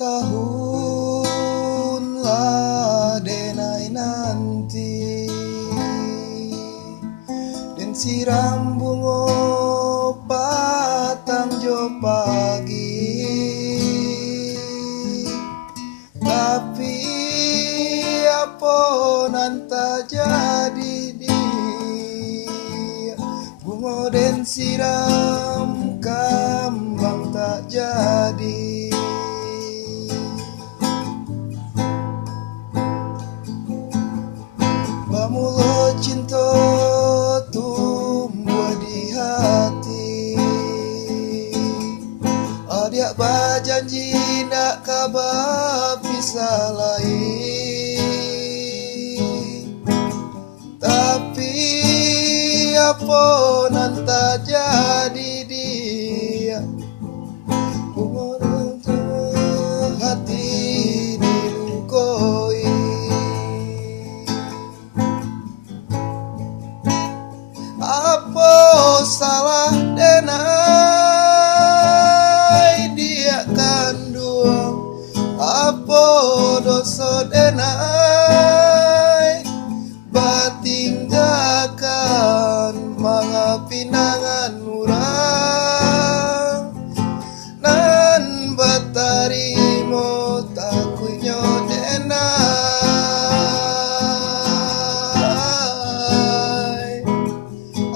tahun lah denai nanti den siram bungo patang jo pagi, tapi apa nanta jadi dia bungo den siram kambang tak jadi. Bamulo cinta tumbuh di hati, adik bajanji nak kabar pisah lain, tapi apa nanta jadi dia bunga hati dilukoi. Apa salah denai dia kandung, apa dosa denai batinggalkan mangapinangan urang nan batarimo takuinyo denai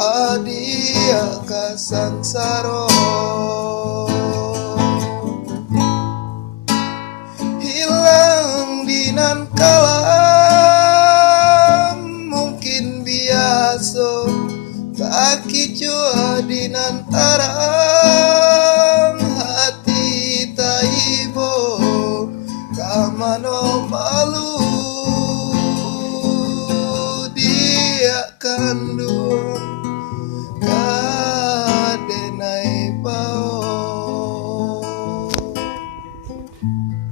adia kasansaro hilang dinan kalam mungkin biasa tak kicua dinan tarang hati taibo kamano